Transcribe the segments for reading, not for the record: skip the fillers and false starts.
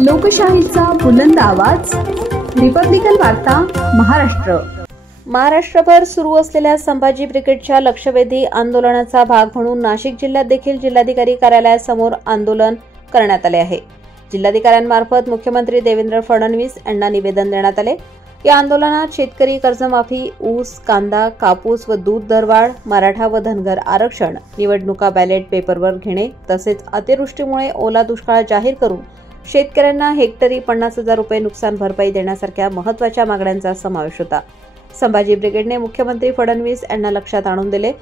लोकशाहीचा बुलंद आवाज, रिपब्लिकन वार्ता महाराष्ट्र। महाराष्ट्रभर सुरू असलेल्या संभाजी ब्रिगेडच्या लक्षवेधी आंदोलनाचा भाग म्हणून नाशिक जिल्ह्यात देखील जिल्हाधिकारी कार्यालयासमोर आंदोलन करण्यात आले आहे। जिल्हाधिकाऱ्यांमार्फत मुख्यमंत्री देवेंद्र फडणवीस यांना निवेदन देण्यात आले। या आंदोलनात शेतकरी कर्जमाफी, ऊस, कांदा, कापूस व दूध दरवाढ, मराठा व धनगर आरक्षण, निवडणुका बॅलेट पेपरवर घेणे तसेच अतिवृष्टीमुळे ओला दुष्काळ जाहीर करून शेतकऱ्यांना हेक्टरी 50,000 रुपये नुकसान भरपाई देण्यासारख्या महत्त्वाच्या मागण्यांचा समावेश होता। संभाजी ब्रिगेडने मुख्यमंत्री फडणवीस यांना लक्षात आणून दिले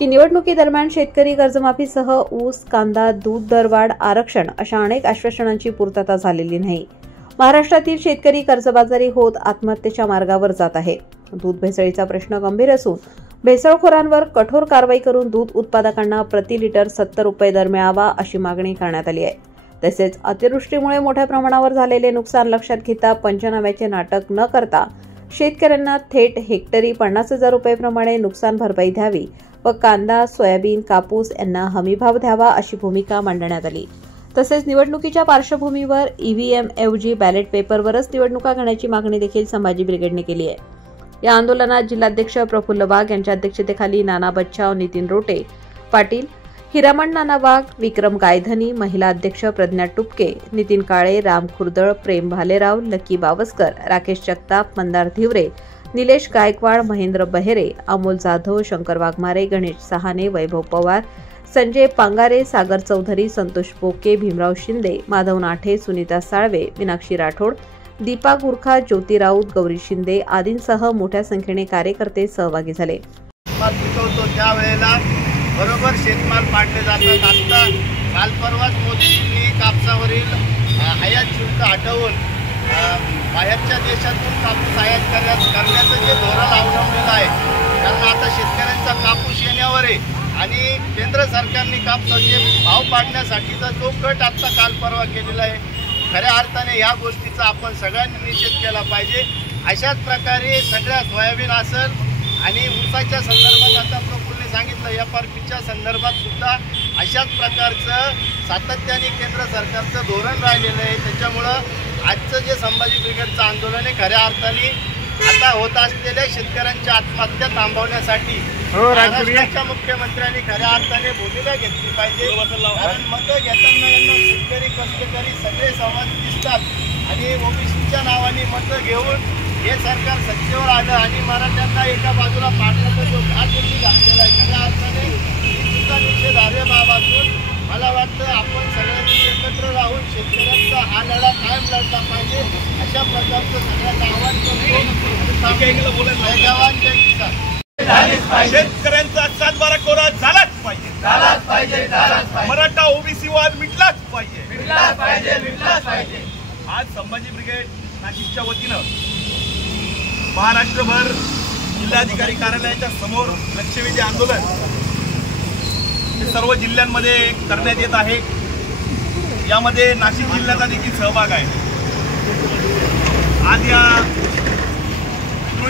की निवडणुकीदरम्यान शेतकरी कर्जमाफीसह ऊस, कांदा, दूध दरवाढ, आरक्षण अशा अनेक आश्वासनांची पूर्तता झालेली नाही। महाराष्ट्रातील शेतकरी कर्जबाजारी होत आत्महत्येच्या मार्गावर जात आहे। दूध भेसळीचा प्रश्न गंभीर असून भेसळखोरांवर कठोर कारवाई करून दूध उत्पादकांना प्रति लिटर 70 रुपये दर मिळावा अशी मागणी करण्यात आली आहे। तसेच अतिवृष्टीमुळे मोठ्या प्रमाणावर झालेले नुकसान लक्षात घेता पंचनाम्याचे नाटक न करता शेतकऱ्यांना थेट हेक्टरी 50,000 रुपये प्रमाणे नुकसान भरपाई द्यावी व कांदा, सोयाबीन, कापूस यांना हमीभाव द्यावा अशी भूमिका मांडण्यात आली। तसेच निवडणुकीच्या पार्श्वभूमीवर ईव्हीएम ऐवजी बॅलेट पेपरवरच निवडणुका घेण्याची मागणी देखील संभाजी ब्रिगेडने केली आहे। या आंदोलनात जिल्हाध्यक्ष प्रफुल्ल वाघ यांच्या अध्यक्षतेखाली नाना बच्छाव, नितीन रोटे पाटील, हिरामण नाना वाघ, विक्रम गायधनी, महिला अध्यक्ष प्रज्ञा टुपके, नितीन काळे, राम खुर्दळ, प्रेम भालेराव, लकी बावस्कर, राकेश जगताप, मंदार धिवरे, निलेश गायकवाड, महेंद्र बहेरे, अमोल जाधव, शंकर वाघमारे, गणेश सहाने, वैभव पवार, संजय पांगारे, सागर चौधरी, संतोष पोके, भीमराव शिंदे, माधव नाठे, सुनीता साळवे, मीनाक्षी राठोड, दीपा गुरखा, ज्योती राऊत, गौरी शिंदे आदींसह मोठ्या संख्येने कार्यकर्ते सहभागी झाले। बरोबर शेतमाल पाडले जातात। आता काल परवाच मोदींनी कापसावरील आयात शुल्क हटवून बाहेरच्या देशातून कापूस आयात करण्याचं जे धोरण अवलंबलेलं आहे, कारण आता शेतकऱ्यांचा कापूस येण्यावर आहे आणि केंद्र सरकारने कापसाचे भाव पाडण्यासाठीचा जो कट आता काल परवा केलेला आहे, खऱ्या अर्थाने या गोष्टीचा आपण सगळ्यांनी निषेध केला पाहिजे। अशाच प्रकारे सगळ्या सोयाबीन असेल आणि ऊसाच्या संदर्भात आता प्रफुल्लने सांगितलं, एफआरपीच्या संदर्भात सुद्धा अशाच प्रकारचं सातत्याने केंद्र सरकारचं धोरण राहिलेलं आहे। त्याच्यामुळं आजचं जे संभाजी ब्रिगेडचं आंदोलन आहे खऱ्या अर्थाने आता होत असलेल्या शेतकऱ्यांच्या आत्महत्या थांबवण्यासाठी महाराष्ट्राच्या मुख्यमंत्र्यांनी खऱ्या अर्थाने भूमिका घेतली पाहिजे। कारण मतं घेताना यांना शेतकरी, कष्टकरी सगळे समाज दिसतात आणि ओबीसीच्या नावाने मतं घेऊन हे सरकार सत्तेवर आलं आणि मराठ्यांना एका बाजूला पाडण्याचा जो घात त्यांनी घातलेला आहे, खऱ्या अर्थाने ही सुद्धा निषेधार्ह बाब असून मला वाटतं आपण सगळ्यांनी एकत्र राहून शेतकऱ्यांचा हा लढा कायम लढला पाहिजे अशा प्रकारचं सगळ्यांना आवाहन करतो। शेतकऱ्यांचा 7/12 कोरा झालाच पाहिजे, मराठा ओबीसी वाद मिटलाच पाहिजे। आज संभाजी ब्रिगेड नाशिकच्या वतीनं महाराष्ट्रभर जिल्हाधिकारी कार्यालयाच्या समोर लक्षवेधी आंदोलन हे सर्व जिल्ह्यांमध्ये करण्यात येत आहे। यामध्ये नाशिक जिल्ह्याचा देखील सहभाग आहे। आज या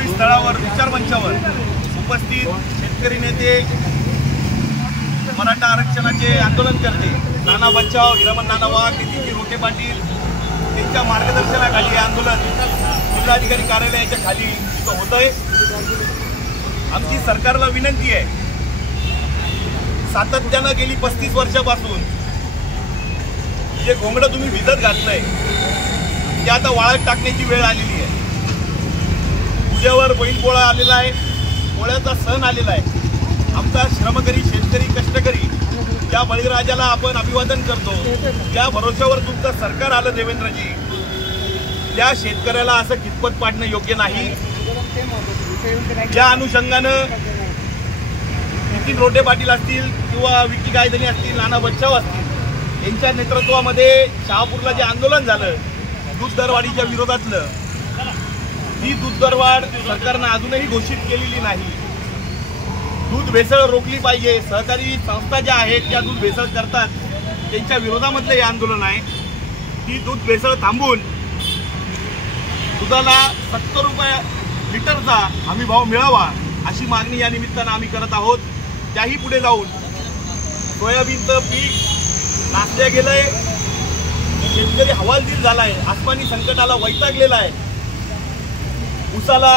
स्थळावर विचारमंचावर उपस्थित शेतकरी नेते, मराठा आरक्षणाचे आंदोलनकर्ते नाना बच्छाव, हिरामण नाना वाघ, नितीन रोटे पाटील त्यांच्या मार्गदर्शनाखाली हे आंदोलन जिल्हाधिकारी कार्यालयाच्या खाली होत आहे। आमची सरकारला विनंती आहे, सातत्यानं गेली 35 वर्षापासून जे घोंगडं तुम्ही भिजत घातलंय ते आता वाळत टाकण्याची वेळ आलेली आहे। उद्यावर बैलपोळा आलेला आहे, पोळ्याचा सण आलेला आहे। आमचा श्रमकरी शेतकरी, कष्टकरी ज्या बळीराजाला आपण अभिवादन करतो, ज्या भरोश्यावर तुमचं सरकार आलं देवेंद्रजी, त्या शेतकऱ्याला असं कितपत पाडणं योग्य नाही। ज्या अनुषंगानं नितीन रोटे पाटील असतील किंवा विकी गायधनी असतील, नाना बच्छाव असतील, यांच्या नेतृत्वामध्ये शहापूरला जे आंदोलन झालं दूध दरवाढीच्या विरोधातलं, ही दूध दरवाढ सरकारनं अजूनही घोषित केलेली नाही। दूध भेसळ रोखली पाहिजे। सहकारी संस्था ज्या आहेत ज्या दूध भेसळ करतात त्यांच्या विरोधामधलं हे आंदोलन आहे। ती दूध भेसळ थांबवून दुधाला 70 रुपये लिटरचा हमीभाव मिळावा अशी मागणी या निमित्तानं आम्ही करत आहोत। त्याही पुढे जाऊन सोयाबीनचं पीक नासल्या गेलंय, शेतकरी हवालदिल झाला आहे, आसमानी संकटाला वैतागलेला आहे. ऊसाला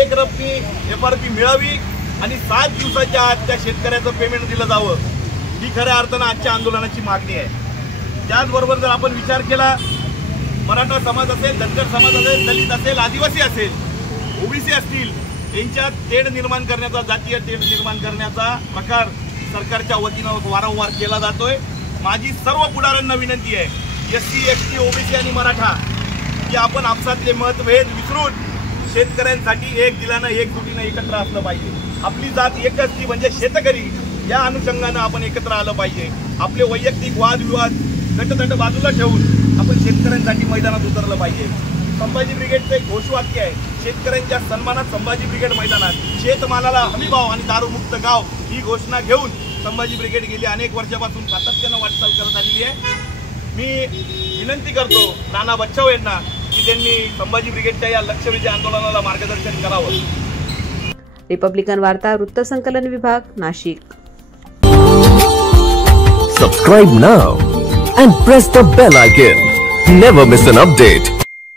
1 रब्बी FRP मिळावी आणि 7 दिवसाच्या आत त्या शेतकऱ्याचं पेमेंट दिलं जावं, ही खऱ्या अर्थानं आजच्या आंदोलनाची मागणी आहे. त्याचबरोबर जर आपण विचार केला, मराठा समाज असेल, धनगर समाज असेल, दलित असेल, आदिवासी असेल, OBC असतील, यांच्यात तेढ निर्माण करण्याचा, जातीय तेढ निर्माण करण्याचा प्रकार सरकारच्या वतीनं वारंवार केला जातोय. माझी सर्व पुढाऱ्यांना विनंती आहे, SC, ST, OBC आणि मराठा, की आपण आपसातले मतभेद विसरून शेतकऱ्यांसाठी एक दिलानं एक सुटीनं एकत्र असलं पाहिजे. आपली जात एकच ती म्हणजे शेतकरी, या अनुषंगानं आपण एकत्र आलं पाहिजे. आपले वैयक्तिक वादविवाद गटतट बाजूला ठेवून आपण शेतकऱ्यांसाठी मैदानात उतरलं पाहिजे. संभाजी ब्रिगेडचं एक घोषवाक्य आहे, शेतकऱ्यांच्या सन्मानात संभाजी ब्रिगेड मैदानात, शेतमालाला हमीभाव आणि दारूमुक्त गाव, ही घोषणा घेऊन संभाजी ब्रिगेड गेली अनेक वर्षापासून सातत्यानं वाटचाल करत आलेली आहे. मी विनंती करतो नाना बच्छाव यांना की त्यांनी संभाजी ब्रिगेडच्या या लक्षवेधी आंदोलनाला मार्गदर्शन करावं. रिपब्लिकन वार्ता वृत्तसंकलन विभाग, Nashik. Subscribe now and press the bell icon. Never miss an update.